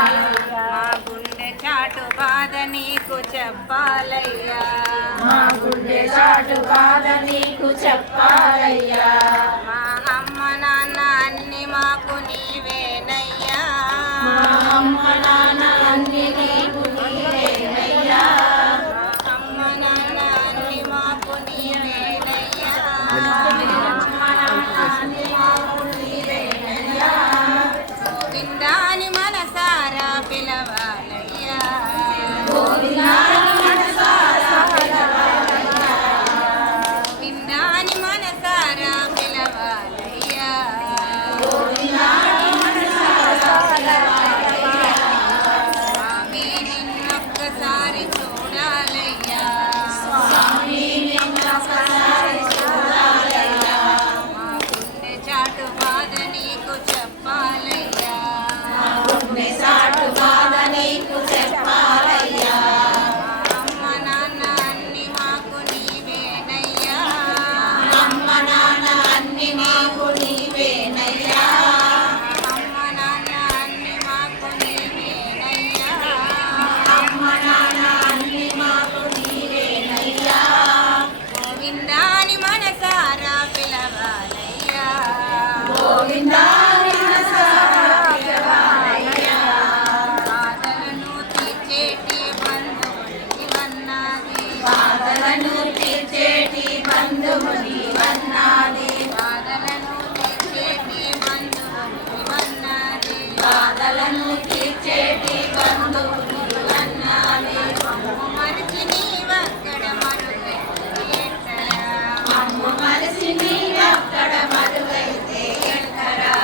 మా గుండె చాటు బాధ నీకు చెప్పాలయ్యా, మా గుండె చాటు బాధ నీకు చెప్పాలయ్యా. మా అమ్మ నాన్న అన్ని మాకు నీవేనయ్యా, మా అమ్మ నాన్న అన్ని నీకు నీవేనయ్యా. మా అమ్మ నాన్న అన్ని మాకు నీవేనయ్యా, గోవిందాని మనసారా పిలవాలయ్యా, గోవిందాని మనసారా గోవిందాని మనసారా పిలవాలయ్యా, గోవిందాని మనసారా స్వామి నిన్నొక్కసారి చూడాలయ్యా, స్వామి నిన్నొక్కసారి చూడాలయ్యా. మా గుండె చాటు బాధ నీకు చెప్పాలయ్యా, మా గుండె చాటు బాధ నీకు చెప్పాలయ్యా. అమ్మ నాన్న అన్ని మాకు నీవేనయ్యా, అమ్మ నాన్న అన్ని నీకు నీవేనయ్యా. అమ్మ నాన్న అన్ని మాకు నీవేనయ్యా, అమ్మ నాన్న అన్ని మాకు నీవేనయ్యా. గోవిందాని మనసారా పిలవాలయ్యా, గోవిందాని మనసారా పిలవాలయ్యా. బాధలను తీర్చేటి బంధువుని వన్నాది, బాధలను తీర్చేటి బంధువు నీవన్నాది. బాధలను తీర్చేటి బంధువుని వన్నాది, బాధలను తీర్చేటి బంధువు నీవన్నాది. మరిచి నీవక్కడ మరుగైతే ఎట్టరా, అమ్మ మనిషి నీవక్కడ మరుగైతే ఎట్టరా.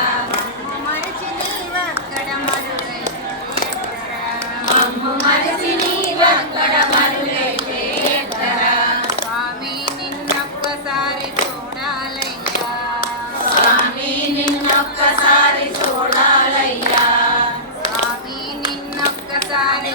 మరిచి నీవక్కడ మరుగైతే ఎట్టరా, అమ్మ మనిషి నీవక్కడ మరుగైతే ఎట్టరా. స్వామి నిన్నొక్కసారి చూడాలయ్యా, స్వామి నిన్నొక్కసారి చూడాలయ్యా. స్వామి నిన్నొక్కసారి